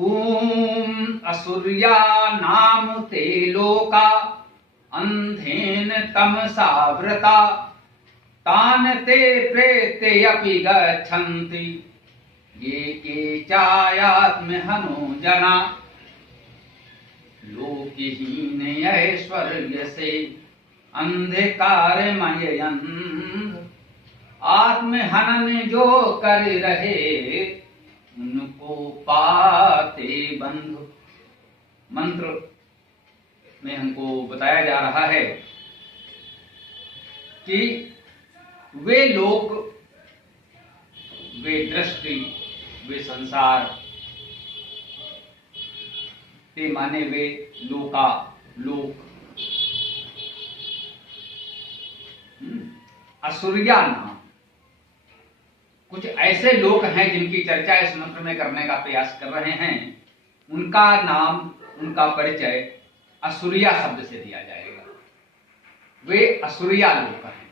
ऊं असुर्या नाम ते लोका अंधेन तमसावृता तान ते प्रेते अपि गच्छन्ति ये के चायात्महनो जना लोकहीन ऐश्वर्य से अंधकारमय अंध आत्महनन जो कर रहे उनको पाते बंधु। मंत्र में हमको बताया जा रहा है कि वे लोग, वे दृष्टि, वे संसार ते माने वे लोका, लोक, असुरिया नाम, कुछ ऐसे लोग हैं जिनकी चर्चा इस मंत्र में करने का प्रयास कर रहे हैं। उनका नाम, उनका परिचय असुरिया शब्द से दिया जाएगा। वे असुरिया लोग हैं।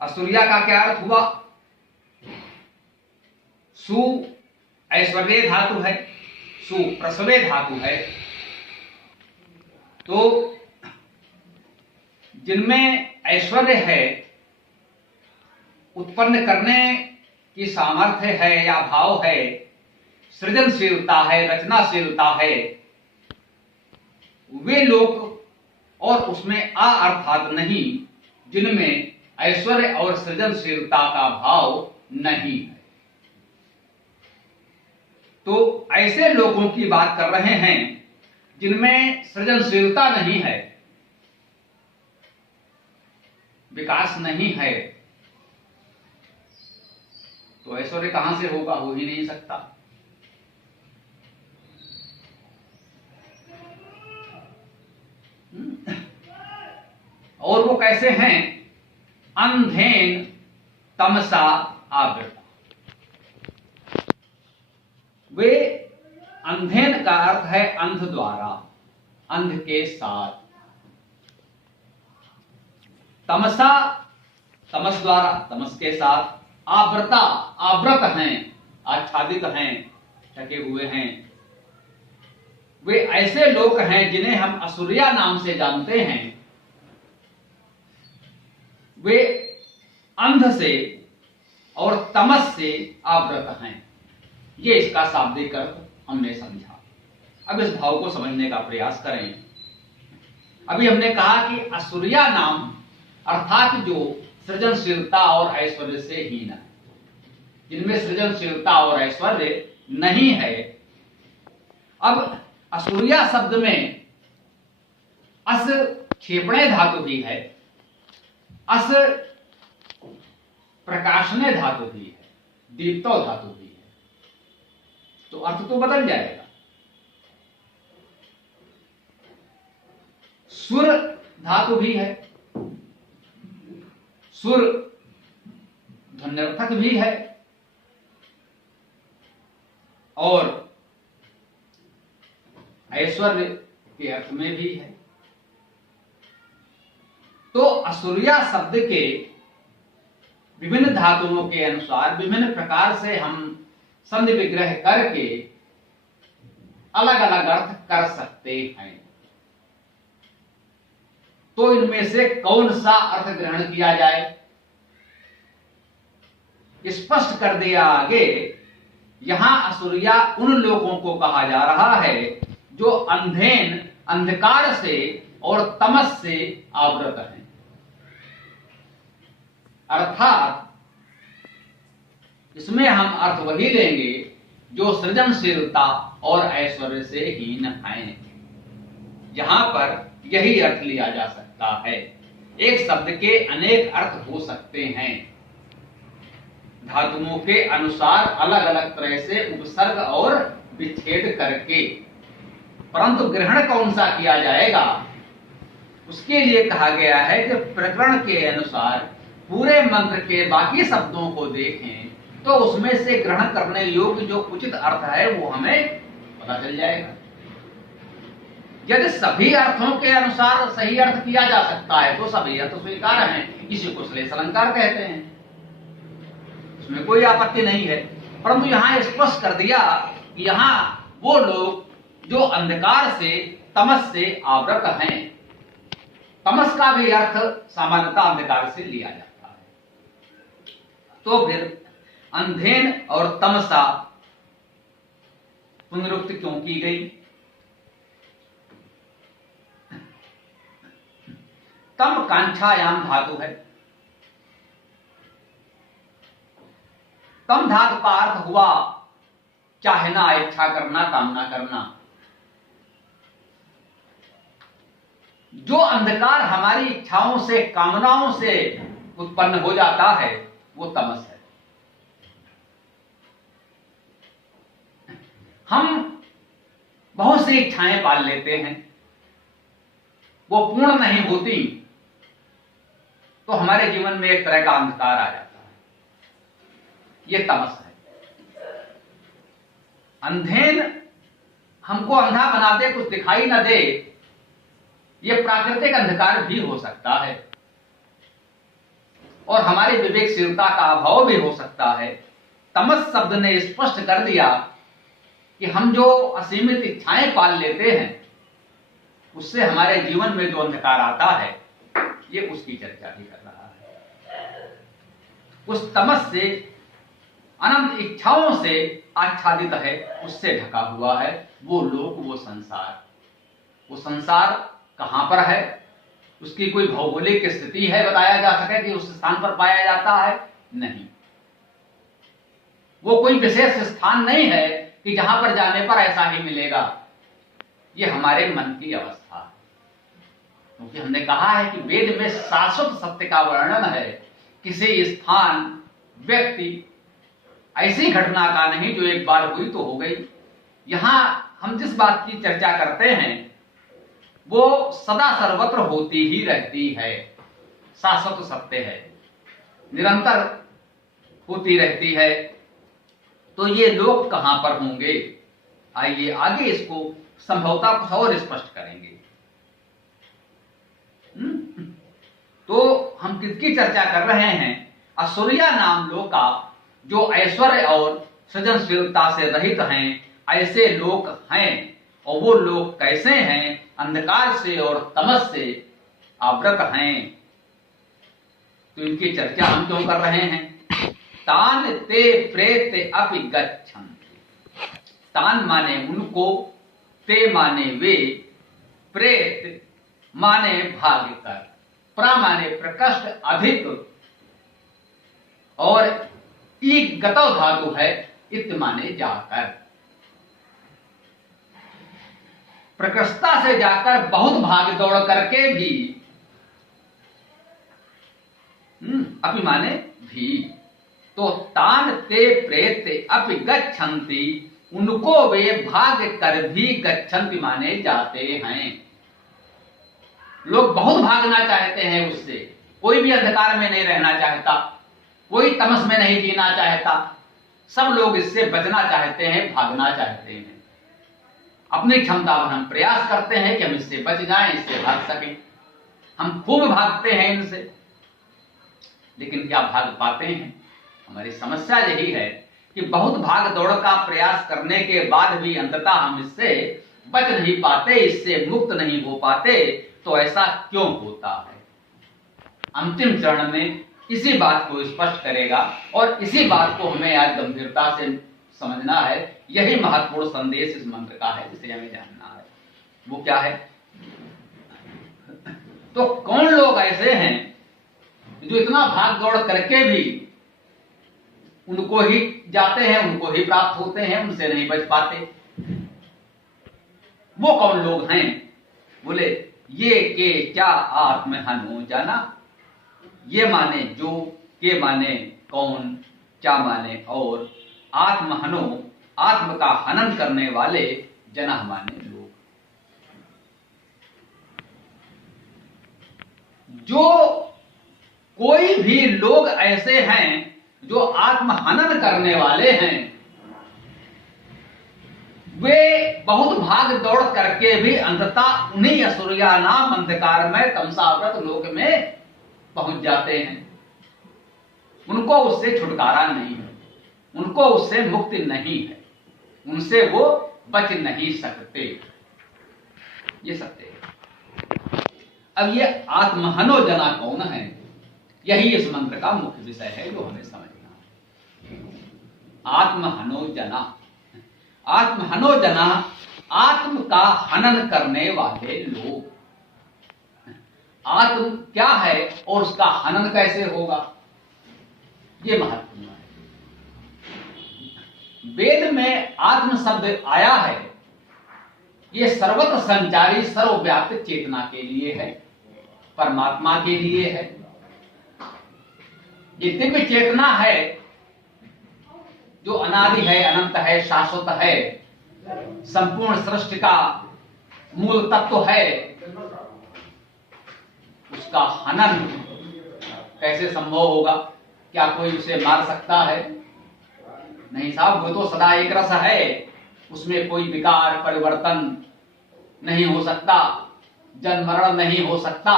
असुरिया का क्या अर्थ हुआ? सु ऐश्वर्य धातु है, सु प्रसवे धातु है, तो जिनमें ऐश्वर्य है, उत्पन्न करने की सामर्थ्य है या भाव है, सृजनशीलता है, रचनाशीलता है, वे लोग, और उसमें आ अर्थात नहीं, जिनमें ऐश्वर्य और सृजनशीलता का भाव नहीं है। तो ऐसे लोगों की बात कर रहे हैं जिनमें सृजनशीलता नहीं है, विकास नहीं है, तो ऐश्वर्य कहां से होगा? हो ही नहीं सकता। और वो कैसे हैं? अंधेन तमसा आवृता। वे, अंधेन का अर्थ है अंध द्वारा, अंध के साथ, तमसा तमस द्वारा, तमस के साथ, आवृता, आवृत हैं, आच्छादित हैं, ढके हुए हैं। वे ऐसे लोग हैं जिन्हें हम असुरिया नाम से जानते हैं। वे अंध से और तमस से आवृत हैं। ये इसका शाब्दिक अर्थ हमने समझा। अब इस भाव को समझने का प्रयास करें। अभी हमने कहा कि असुरिया नाम अर्थात जो सृजनशीलता और ऐश्वर्य से हीन है, जिनमें सृजनशीलता और ऐश्वर्य नहीं है। अब असुरिया शब्द में अस क्षेपणे धातु भी है, अस प्रकाशने धातु भी है, दीप्तो धातु भी है, तो अर्थ तो बदल जाएगा। सुर धातु भी है, सुर ध्वन्यर्थक भी है, और ऐश्वर्य के अर्थ में भी है। तो असुरिया शब्द के विभिन्न धातुओं के अनुसार विभिन्न प्रकार से हम संधि विग्रह करके अलग अलग अर्थ कर सकते हैं। तो इनमें से कौन सा अर्थ ग्रहण किया जाए, स्पष्ट कर दिया आगे। यहां असुरिया उन लोगों को कहा जा रहा है जो अंधेन, अंधकार से और तमस से आवृत हैं। अर्थात इसमें हम अर्थ वही लेंगे जो सृजनशीलता और ऐश्वर्य से हीन हैं। यहां पर यही अर्थ लिया जा सकता है। एक शब्द के अनेक अर्थ हो सकते हैं, धातुओं के अनुसार अलग अलग तरह से उपसर्ग और विच्छेद करके, परंतु ग्रहण कौन सा किया जाएगा उसके लिए कहा गया है कि प्रकरण के अनुसार पूरे मंत्र के बाकी शब्दों को देखें तो उसमें से ग्रहण करने योग्य जो उचित अर्थ है वो हमें पता चल जाएगा। यदि सभी अर्थों के अनुसार सही अर्थ किया जा सकता है तो सभी अर्थ स्वीकार हैं। इसी को श्लेष अलंकार कहते हैं, इसमें कोई आपत्ति नहीं है। परंतु यहां स्पष्ट कर दिया कि यहां वो लोग जो अंधकार से, तमस से आवृत हैं। तमस का भी अर्थ सामान्यतः अंधकार से लिया जाता है। तो फिर अंधेन और तमसा पुनरुक्ति क्यों की गई? तम कांक्षायाम धातु है। तम धातु का अर्थ हुआ चाहना, इच्छा करना, कामना करना। जो अंधकार हमारी इच्छाओं से, कामनाओं से उत्पन्न हो जाता है वो तमस है। हम बहुत सी इच्छाएं पाल लेते हैं, वो पूर्ण नहीं होती तो हमारे जीवन में एक तरह का अंधकार आ जाता है। ये तमस है। अंधेन हमको अंधा बना दे, कुछ दिखाई ना दे, ये प्राकृतिक अंधकार भी हो सकता है और हमारी विवेकशीलता का अभाव भी हो सकता है। तमस शब्द ने स्पष्ट कर दिया कि हम जो असीमित इच्छाएं पाल लेते हैं उससे हमारे जीवन में जो अंधकार आता है, ये उसकी चर्चा भी कर रहा है। उस तमस से, अनंत इच्छाओं से आच्छादित है, उससे ढका हुआ है वो लोक, वो संसार। वो संसार कहां पर है? उसकी कोई भौगोलिक स्थिति है बताया जा सके कि उस स्थान पर पाया जाता है? नहीं। वो कोई विशेष स्थान नहीं है कि जहां पर जाने पर ऐसा ही मिलेगा। ये हमारे मन की अवस्था है। क्योंकि हमने कहा है कि वेद में शाश्वत सत्य का वर्णन है। किसी स्थान, व्यक्ति, ऐसी घटना का नहीं जो एक बार हुई तो हो गई। यहां हम जिस बात की चर्चा करते हैं वो सदा सर्वत्र होती ही रहती है, शाश्वत सत्य है, निरंतर होती रहती है। तो ये लोग कहां पर होंगे? आइए आगे इसको संभवतः कुछ और स्पष्ट करेंगे। तो हम किसकी चर्चा कर रहे हैं? असुरिया नाम लोग का, जो ऐश्वर्य और सृजनशीलता से रहित हैं, ऐसे लोग हैं। और वो लोग कैसे हैं? अंधकार से और तमस से आवृत हैं। तो इनकी चर्चा हम क्यों कर रहे हैं? तान ते प्रेत अपि गच्छन्ति। तान माने उनको, ते माने वे, प्रेत माने भाग्य कर, प्रा माने प्रकष्ट, अधिक, और ई गतव धातु है, इत माने जाकर। प्रकृष्टता से जाकर बहुत भाग दौड़ करके भी, अपि माने भी। तो तान ते प्रेत अपि गच्छन्ति, उनको वे भाग कर भी गच्छन्ति माने जाते हैं। लोग बहुत भागना चाहते हैं उससे। कोई भी अंधकार में नहीं रहना चाहता, कोई तमस में नहीं जीना चाहता। सब लोग इससे बचना चाहते हैं, भागना चाहते हैं। अपनी क्षमता पर हम प्रयास करते हैं कि हम इससे बच जाएं, इससे भाग सकें। हम खूब भागते हैं इनसे, लेकिन क्या भाग पाते हैं? हमारी समस्या यही है कि बहुत भाग दौड़ का प्रयास करने के बाद भी अंततः हम इससे बच नहीं पाते, इससे मुक्त नहीं हो पाते। तो ऐसा क्यों होता है? अंतिम चरण में इसी बात को स्पष्ट करेगा और इसी बात को हमें आज गंभीरता से समझना है। यही महत्वपूर्ण संदेश इस मंत्र का है जिसे हमें जानना है। वो क्या है? तो कौन लोग ऐसे हैं जो इतना भाग दौड़ करके भी उनको ही जाते हैं, उनको ही प्राप्त होते हैं, उनसे नहीं बच पाते? वो कौन लोग हैं? बोले ये के क्या आत्म हनो जाना। ये माने जो, के माने कौन, क्या माने और, आत्म हनो आत्म का हनन करने वाले, जना माने लोग। जो कोई भी लोग ऐसे हैं जो आत्म हनन करने वाले हैं, वे बहुत भाग दौड़ करके भी अंततः उन्हीं असुरिया नाम अंधकार में, तमसावृत लोक में पहुंच जाते हैं। उनको उससे छुटकारा नहीं है। उनको उससे मुक्ति नहीं है, उनसे वो बच नहीं सकते। ये सत्य है। अब ये आत्महनो जना कौन है, यही इस मंत्र का मुख्य विषय है जो हमें समझना है। आत्महनो जना, आत्महनो जना, आत्म का हनन करने वाले लोग। आत्म क्या है और उसका हनन कैसे होगा, ये महत्वपूर्ण है। वेद में आत्म शब्द आया है, ये सर्वत्र संचारी सर्वव्यापी चेतना के लिए है, परमात्मा के लिए है। ये दिव्य चेतना है जो अनादि है, अनंत है, शाश्वत है, संपूर्ण सृष्टि का मूल तत्व है। उसका हनन कैसे संभव होगा? क्या कोई उसे मार सकता है? नहीं साहब, वो तो सदा एक रस है, उसमें कोई विकार परिवर्तन नहीं हो सकता, जन्म मरण नहीं हो सकता।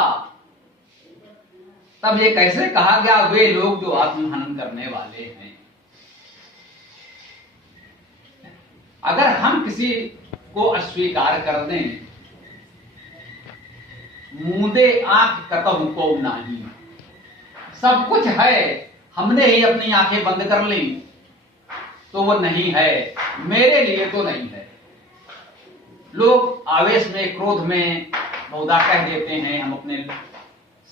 तब ये कैसे कहा गया वे लोग जो आत्महनन करने वाले हैं? अगर हम किसी को अस्वीकार कर दें, मूंदे आंख कतहु को नहीं, सब कुछ है, हमने ही अपनी आंखें बंद कर ली तो वो नहीं है, मेरे लिए तो नहीं है। लोग आवेश में, क्रोध में बहुधा कह देते हैं, हम अपने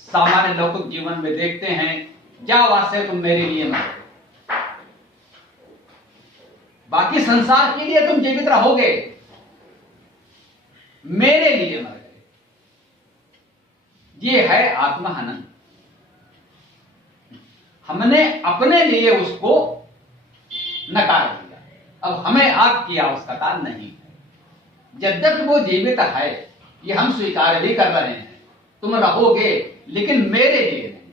सामान्य लौकिक जीवन में देखते हैं, जा वासे तुम मेरे लिए मर, बाकी संसार के लिए तुम जीवित रहोगे, मेरे लिए मर गए। ये है आत्महनन। हमने अपने लिए उसको नकार दिया, अब हमें आपकी आवश्यकता नहीं है। यद्यपि वो जीवित है, ये हम स्वीकार भी कर रहे हैं, तुम रहोगे लेकिन मेरे लिए नहीं।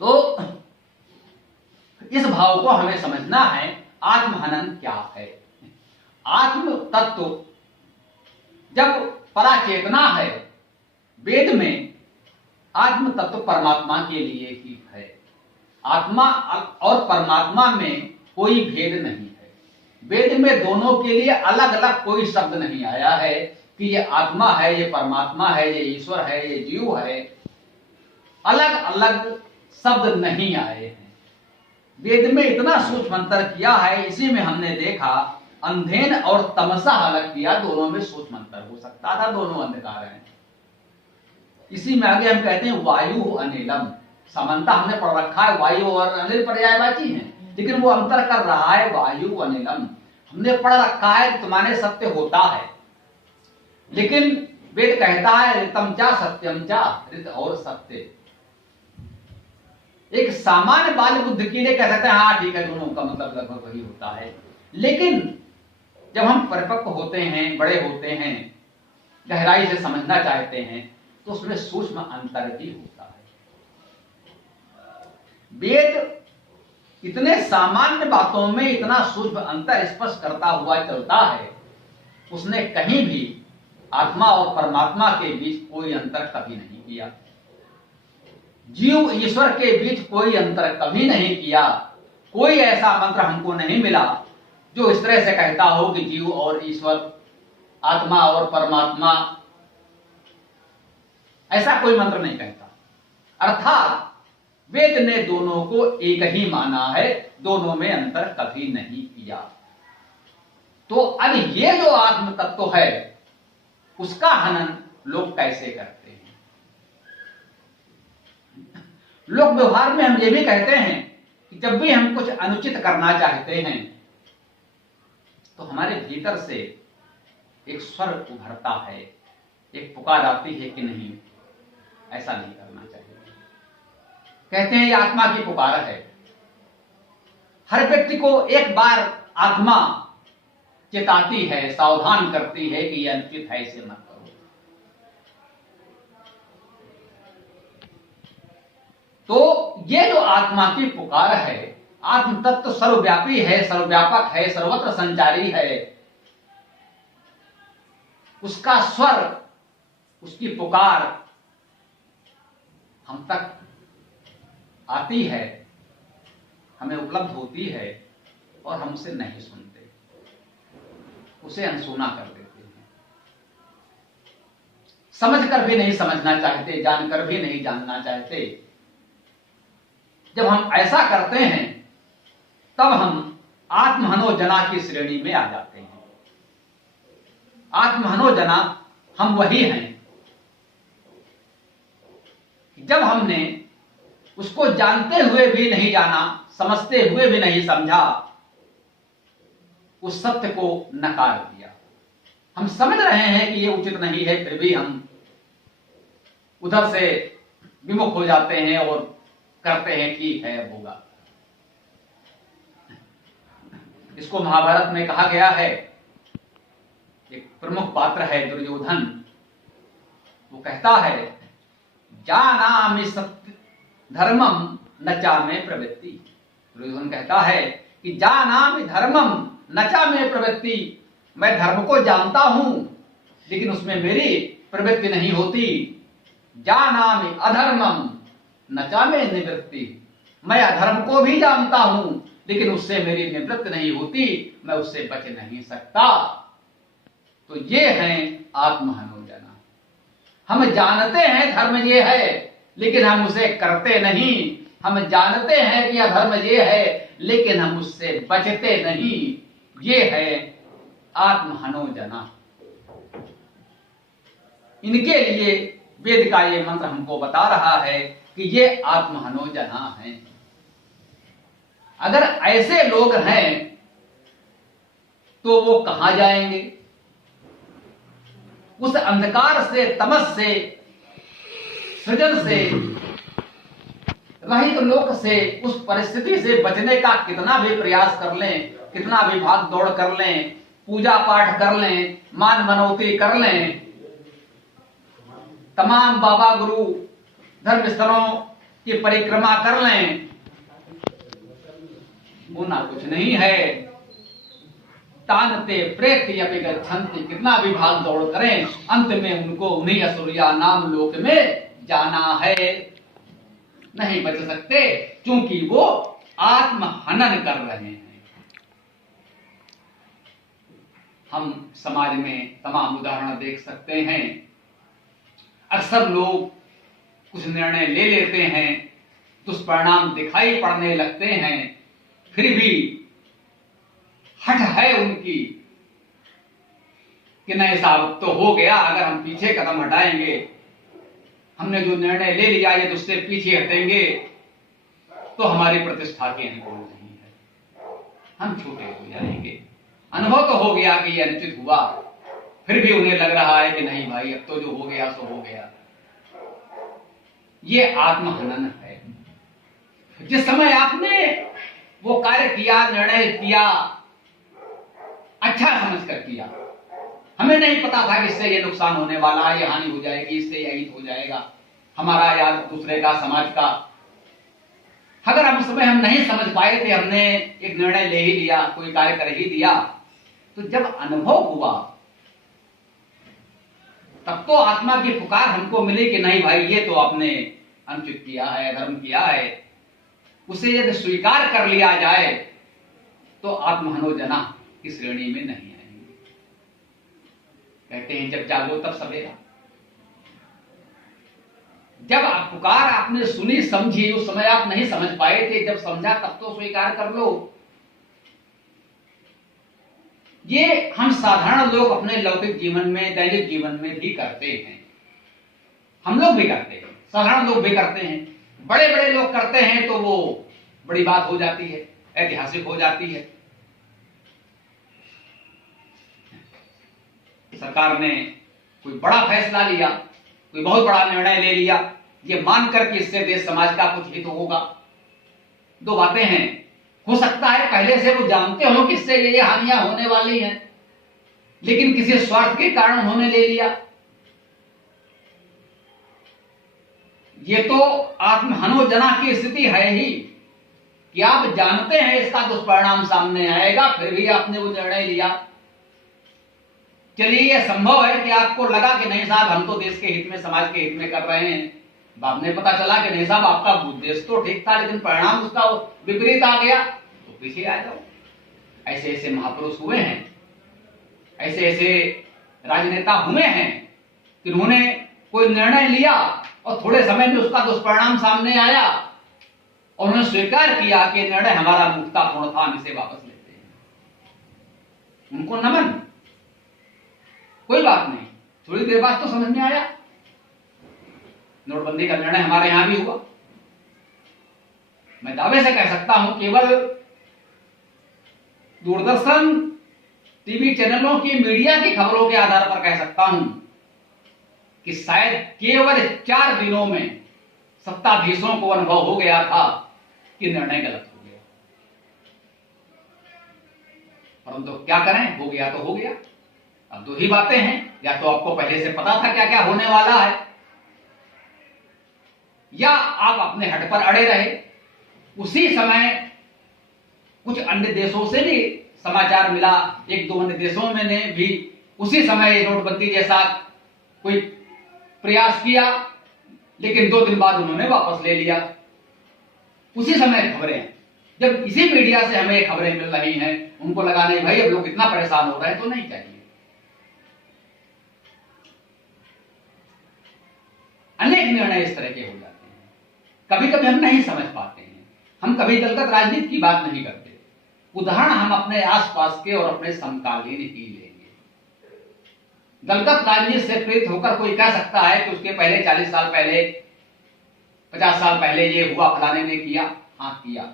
तो इस भाव को हमें समझना है। आत्महनन क्या है? आत्म तत्व जब पराचेतना है, वेद में आत्म तत्व परमात्मा के लिए ही है। आत्मा और परमात्मा में कोई भेद नहीं है। वेद में दोनों के लिए अलग अलग कोई शब्द नहीं आया है कि ये आत्मा है, ये परमात्मा है, ये ईश्वर है, ये जीव है। अलग अलग शब्द नहीं आए हैं। वेद में इतना सूक्ष्म अंतर किया है, इसी में हमने देखा अंधेन और तमसा अलग किया, दोनों में सूक्ष्म अंतर हो सकता था, दोनों अंधकार हैं। इसी में आगे हम कहते हैं वायु अनिलम। समानता हमने पढ़ रखा है, वायु और अनिल पर्यायवाची हैं, लेकिन वो अंतर कर रहा है वायु अनिलम। हमने पढ़ रखा है तुम्हारे सत्य होता है, लेकिन वेद कहता है ऋतम चा सत्यम चा, ऋत और सत्य। एक सामान्य बाल बुद्धि के लिए कह सकते हैं हाँ ठीक है, दोनों का मतलब लगभग वही होता है, लेकिन जब हम परिपक्व होते हैं, बड़े होते हैं, गहराई से समझना चाहते हैं, तो उसमें सूक्ष्म अंतर भी होता है। वेद इतने सामान्य बातों में इतना सूक्ष्म अंतर स्पष्ट करता हुआ चलता है, उसने कहीं भी आत्मा और परमात्मा के बीच कोई अंतर कभी नहीं किया। जीव ईश्वर के बीच कोई अंतर कभी नहीं किया। कोई ऐसा मंत्र हमको नहीं मिला जो इस तरह से कहता हो कि जीव और ईश्वर, आत्मा और परमात्मा, ऐसा कोई मंत्र नहीं कहता। अर्थात वेद ने दोनों को एक ही माना है, दोनों में अंतर कभी नहीं किया। तो अब ये जो आत्म तत्व है, उसका हनन लोग कैसे करते हैं? लोक व्यवहार में हम ये भी कहते हैं कि जब भी हम कुछ अनुचित करना चाहते हैं, तो हमारे भीतर से एक स्वर उभरता है, एक पुकार आती है कि नहीं, ऐसा नहीं करना चाहिए। कहते हैं ये आत्मा की पुकार है। हर व्यक्ति को एक बार आत्मा चेताती है, सावधान करती है कि ये अनुचित है, इसे मत करो। तो ये जो आत्मा की पुकार है, आत्म तत्व सर्वव्यापी है, सर्वव्यापक है, सर्वत्र संचारी है। उसका स्वर, उसकी पुकार हम तक आती है, हमें उपलब्ध होती है और हम उसे नहीं सुनते, उसे अनसुना कर देते हैं, समझकर भी नहीं समझना चाहते, जानकर भी नहीं जानना चाहते। जब हम ऐसा करते हैं तब हम आत्महनोजना की श्रेणी में आ जाते हैं। आत्महनोजना हम वही हैं जब हमने उसको जानते हुए भी नहीं जाना, समझते हुए भी नहीं समझा, उस सत्य को नकार दिया। हम समझ रहे हैं कि ये उचित नहीं है, फिर भी हम उधर से विमुख हो जाते हैं और करते हैं ठीक है अब होगा। इसको महाभारत में कहा गया है, एक प्रमुख पात्र है दुर्योधन, वो कहता है जानामि सत्य धर्मम न चा में प्रवृत्ति। दुर्योधन कहता है कि जानामि धर्मम न चा में प्रवृत्ति, मैं धर्म को जानता हूं लेकिन उसमें मेरी प्रवृत्ति नहीं होती। जानामि अधर्मम न चा में निवृत्ति, मैं अधर्म को भी जानता हूं लेकिन उससे मेरी निवृत्ति नहीं होती, मैं उससे बच नहीं सकता। तो ये है आत्महनोजना। हम जानते हैं धर्म ये है लेकिन हम उसे करते नहीं, हम जानते हैं कि अधर्म ये है लेकिन हम उससे बचते नहीं। ये है आत्महनोजना। इनके लिए वेद का ये मंत्र हमको बता रहा है कि ये आत्महनोजना है। अगर ऐसे लोग हैं तो वो कहां जाएंगे? उस अंधकार से, तमस से, सृजन से रहित लोक से, उस परिस्थिति से बचने का कितना भी प्रयास कर लें, कितना भी भाग दौड़ कर लें, पूजा पाठ कर लें, मान मनौती कर लें, तमाम बाबा गुरु धर्म स्थलों की परिक्रमा कर लें, होना कुछ नहीं है। तानते प्रेत्य अपि गच्छन्ति, कितना भी भाग दौड़ करें, अंत में उनको उन्हीं असुरिया नाम लोक में जाना है। नहीं बच सकते क्योंकि वो आत्महनन कर रहे हैं। हम समाज में तमाम उदाहरण देख सकते हैं। अक्सर लोग कुछ निर्णय ले लेते हैं, दुष्परिणाम दिखाई पड़ने लगते हैं, फिर भी हट है उनकी कि नहीं साहब तो हो गया, अगर हम पीछे कदम हटाएंगे, हमने जो निर्णय ले लिया ये उससे पीछे हटेंगे तो हमारी प्रतिष्ठा के अनुकूल नहीं है, हम छोटे हो जाएंगे। अनुभव तो हो गया कि ये अनुचित हुआ, फिर भी उन्हें लग रहा है कि नहीं भाई अब तो जो हो गया सो हो गया। ये आत्महनन है। जिस समय आपने वो कार्य किया, निर्णय किया, अच्छा समझकर किया, हमें नहीं पता था कि इससे ये नुकसान होने वाला है, ये हानि हो जाएगी, इससे ये हित हो जाएगा हमारा या दूसरे का, समाज का। अगर हम उस समय हम नहीं समझ पाए थे, हमने एक निर्णय ले ही लिया, कोई कार्य कर ही दिया, तो जब अनुभव हुआ तब तो आत्मा की पुकार हमको मिली कि नहीं भाई ये तो आपने अनुचित किया है, अधर्म किया है। उसे यदि स्वीकार कर लिया जाए तो आत्महनोजना की श्रेणी में नहीं आएंगे। कहते हैं जब जागो तब सवेरा। जब आप पुकार आपने सुनी समझी, उस समय आप नहीं समझ पाए थे, जब समझा तब तो स्वीकार कर लो। ये हम साधारण लोग अपने लौकिक जीवन में, दैनिक जीवन में भी करते हैं। हम लोग भी करते हैं, साधारण लोग भी करते हैं, बड़े बड़े लोग करते हैं तो वो बड़ी बात हो जाती है, ऐतिहासिक हो जाती है। सरकार ने कोई बड़ा फैसला लिया, कोई बहुत बड़ा निर्णय ले लिया, ये मानकर कि इससे देश समाज का कुछ हित होगा। दो बातें हैं, हो सकता है पहले से वो जानते हो कि इससे ये हानियां होने वाली हैं, लेकिन किसी स्वार्थ के कारण उन्होंने ले लिया। ये तो आत्महनोजना की स्थिति है ही कि आप जानते हैं इसका दुष्परिणाम सामने आएगा, फिर भी आपने वो निर्णय लिया। चलिए ये संभव है कि आपको लगा कि नहीं साहब हम तो देश के हित में, समाज के हित में कर रहे हैं, बाद में पता चला कि नहीं साहब आपका उद्देश्य तो ठीक था लेकिन परिणाम उसका विपरीत आ गया, तो पीछे आ जाओ। ऐसे ऐसे महापुरुष हुए हैं, ऐसे ऐसे राजनेता हुए हैं कि उन्होंने कोई निर्णय लिया और थोड़े समय में उसका दुष्परिणाम सामने आया और उन्होंने स्वीकार किया कि निर्णय हमारा मूर्खतापूर्ण था, हम इसे वापस लेते हैं। उनको नमन। कोई बात नहीं, थोड़ी देर बाद तो समझ में आया। नोटबंदी का निर्णय हमारे यहां भी हुआ। मैं दावे से कह सकता हूं केवल दूरदर्शन टीवी चैनलों की मीडिया की खबरों के आधार पर कह सकता हूं कि शायद केवल 4 दिनों में सत्ताधीशों को अनुभव हो गया था कि निर्णय गलत हो गया। परंतु क्या करें, हो गया तो हो गया। अब दो ही बातें हैं, या तो आपको पहले से पता था क्या क्या होने वाला है, या आप अपने हट पर अड़े रहे। उसी समय कुछ अन्य देशों से भी समाचार मिला, 1-2 अन्य देशों में ने भी उसी समय नोटबंदी जैसा कोई प्रयास किया, लेकिन 2 दिन बाद उन्होंने वापस ले लिया। उसी समय खबरें, जब इसी मीडिया से हमें खबरें मिल रही हैं, उनको लगा नहीं भाई अब लोग इतना परेशान हो रहे हैं तो नहीं चाहिए। अनेक निर्णय इस तरह के हो जाते हैं। कभी कभी हम नहीं समझ पाते हैं, हम कभी दलगत राजनीति की बात नहीं करते। उदाहरण हम अपने आसपास के और अपने समकालीन ही लेंगे। दलगत राजनीति से प्रेरित होकर कोई कह सकता है कि उसके पहले 40 साल पहले, 50 साल पहले ये हुआ, फलाने ने किया। हाँ किया।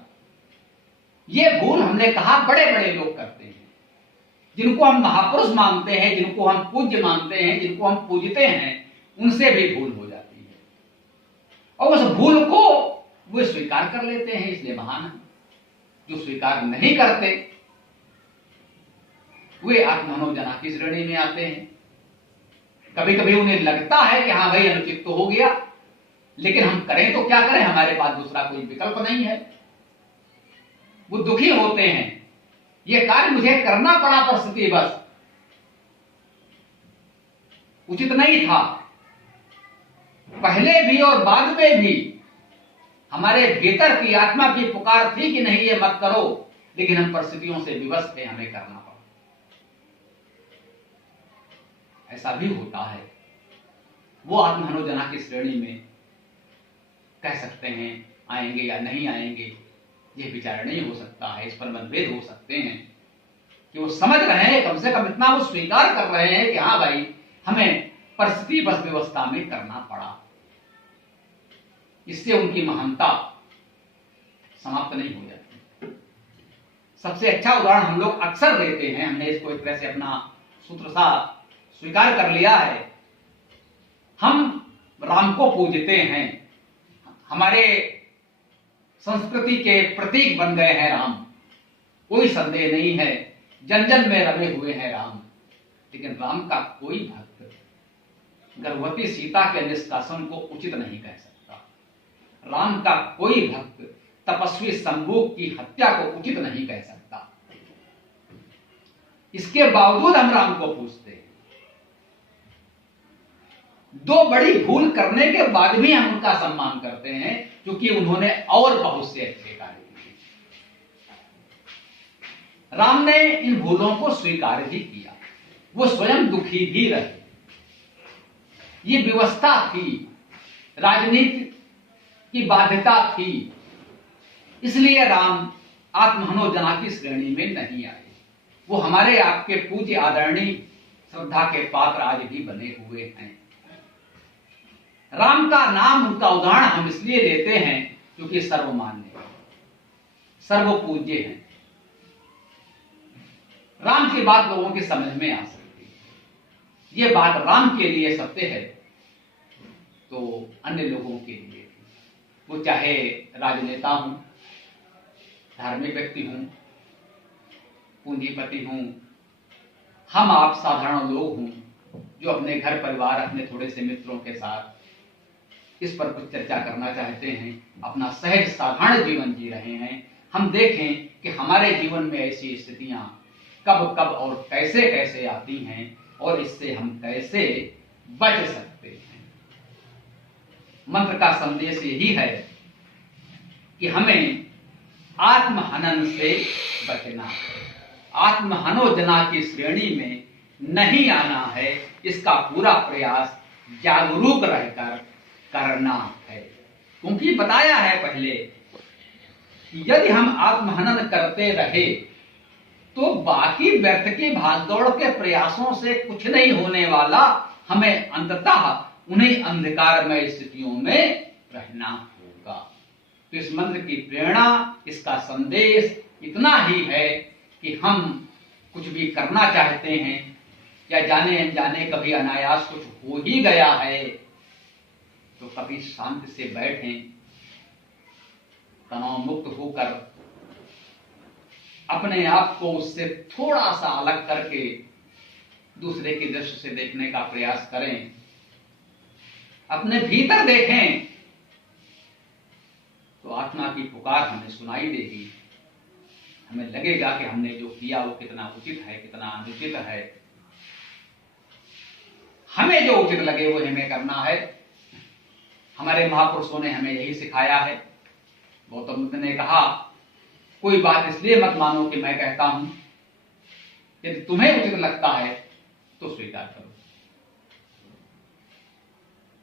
ये भूल हमने कहा बड़े बड़े लोग करते हैं, जिनको हम महापुरुष मानते हैं, जिनको हम पूज्य मानते हैं, जिनको हम पूजते हैं, उनसे भी भूल हो जाती है और उस भूल को वे स्वीकार कर लेते हैं, इसलिए महान है। जो स्वीकार नहीं करते वे आत्महनोजना की श्रेणी में आते हैं। कभी कभी उन्हें लगता है कि हाँ भाई अनुचित तो हो गया, लेकिन हम करें तो क्या करें, हमारे पास दूसरा कोई विकल्प नहीं है। वो दुखी होते हैं, ये कार्य मुझे करना पड़ा, परिस्थिति बस उचित नहीं था। पहले भी और बाद में भी हमारे भीतर की आत्मा की पुकार थी कि नहीं ये मत करो, लेकिन हम परिस्थितियों से विवश थे, हमें करना पड़ा। ऐसा भी होता है। वो आत्महनोजना की श्रेणी में कह सकते हैं आएंगे या नहीं आएंगे, ये विचार नहीं हो सकता है। इस पर मतभेद हो सकते हैं कि वो समझ रहे हैं, कम से कम इतना वो स्वीकार कर रहे हैं कि हाँ भाई हमें परिस्थिति बस व्यवस्था में करना पड़ा। इससे उनकी महानता समाप्त नहीं हो जाती। सबसे अच्छा उदाहरण हम लोग अक्सर देते हैं, हमने इसको एक तरह से अपना सूत्र सा स्वीकार कर लिया है। हम राम को पूजते हैं, हमारे संस्कृति के प्रतीक बन गए हैं राम, कोई संदेह नहीं है, जन जन में रमे हुए हैं राम। लेकिन राम का कोई भक्त गर्भवती सीता के निष्कासन को उचित नहीं कह सकता। राम का कोई भक्त तपस्वी शंभू की हत्या को उचित नहीं कह सकता। इसके बावजूद हम राम को पूजते हैं। 2 बड़ी भूल करने के बाद भी हम उनका सम्मान करते हैं, क्योंकि उन्होंने और बहुत से अच्छे कार्य किए। राम ने इन भूलों को स्वीकार भी किया, वो स्वयं दुखी भी रहे। ये व्यवस्था थी, राजनीति की बाध्यता थी, इसलिए राम आत्महनोजना की श्रेणी में नहीं आए। वो हमारे आपके पूज्य आदरणीय श्रद्धा के पात्र आज भी बने हुए हैं। राम का नाम, उनका उदाहरण हम इसलिए लेते हैं क्योंकि सर्वमान्य है, सर्वपूज्य है। राम की बात लोगों की समझ में आ सकती है। ये बात राम के लिए सत्य है तो अन्य लोगों के लिए, वो चाहे राजनेता हूं, धार्मिक व्यक्ति हूं, पूंजीपति हूं, हम आप साधारण लोग हूं जो अपने घर परिवार, अपने थोड़े से मित्रों के साथ इस पर कुछ चर्चा करना चाहते हैं, अपना सहज साधारण जीवन जी रहे हैं। हम देखें कि हमारे जीवन में ऐसी स्थितियां कब कब और कैसे कैसे आती हैं और इससे हम कैसे बच सकते हैं। मंत्र का संदेश यही है कि हमें आत्महनन से बचना है, आत्महनोजना की श्रेणी में नहीं आना है। इसका पूरा प्रयास जागरूक रहकर करना है, क्योंकि बताया है पहले कि यदि हम आत्महनन करते रहे तो बाकी व्यर्थ की भागदौड़ के प्रयासों से कुछ नहीं होने वाला। हमें अंततः उन्हीं अंधकारमय स्थितियों में रहना होगा। तो इस मंत्र की प्रेरणा, इसका संदेश इतना ही है कि हम कुछ भी करना चाहते हैं या जाने अनजाने कभी अनायास कुछ हो ही गया है तो कभी शांति से बैठें, तनाव मुक्त होकर अपने आप को उससे थोड़ा सा अलग करके दूसरे की दृष्टि से देखने का प्रयास करें, अपने भीतर देखें तो आत्मा की पुकार हमें सुनाई देगी। हमें लगेगा कि हमने जो किया वो कितना उचित है, कितना अनुचित है। हमें जो उचित लगे वो हमें करना है। हमारे महापुरुषों ने हमें यही सिखाया है। गौतम बुद्ध ने कहा, कोई बात इसलिए मत मानो कि मैं कहता हूं, यदि तुम्हें उचित लगता है तो स्वीकार करो।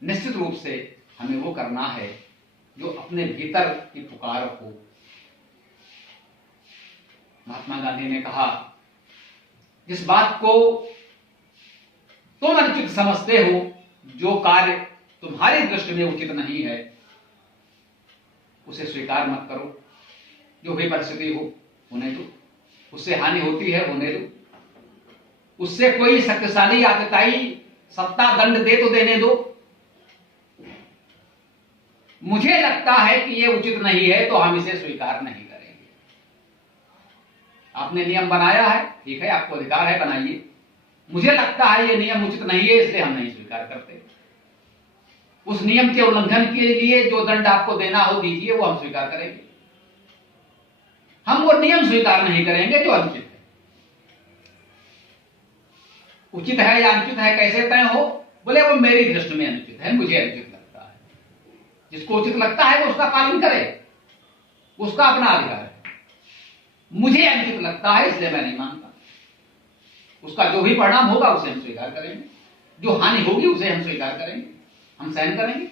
निश्चित रूप से हमें वो करना है जो अपने भीतर की पुकार हो। महात्मा गांधी ने कहा, जिस बात को तुम अनुचित समझते हो, जो कार्य तुम्हारी दृष्टि में उचित नहीं है, उसे स्वीकार मत करो। जो भी परिस्थिति हो होने दो, उससे हानि होती है होने दो, उससे कोई शक्तिशाली आतताई सत्ता दंड दे तो देने दो। मुझे लगता है कि यह उचित नहीं है तो हम इसे स्वीकार नहीं करेंगे। आपने नियम बनाया है, ठीक है, आपको अधिकार है, बनाइए। मुझे लगता है यह नियम उचित नहीं है, इसलिए हम नहीं स्वीकार करते। उस नियम के उल्लंघन के लिए जो दंड आपको देना हो दीजिए, वो हम स्वीकार करेंगे। हम वो नियम स्वीकार नहीं करेंगे जो अनुचित है। उचित है या अनुचित है कैसे तय हो? बोले वो मेरी दृष्टि में अनुचित है, मुझे अनुचित लगता है। जिसको उचित लगता है वो उसका पालन करे, उसका अपना अधिकार है। मुझे अनुचित लगता है इसलिए मैं नहीं मानता। उसका जो भी परिणाम होगा उसे हम स्वीकार करेंगे, जो हानि होगी उसे हम स्वीकार करेंगे, हम सहन करेंगे,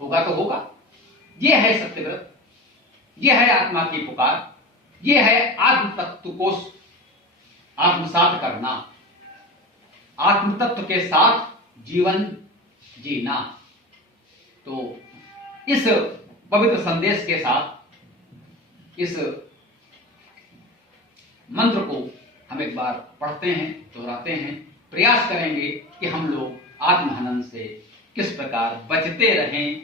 होगा तो होगा। ये है सत्यव्रत, ये है आत्मा की पुकार, ये है आत्म तत्व को आत्मसात करना, आत्म तत्व के साथ जीवन जीना। तो इस पवित्र संदेश के साथ इस मंत्र को हम एक बार पढ़ते हैं, दोहराते हैं, प्रयास करेंगे कि हम लोग आत्महनन से किस प्रकार बचते रहें।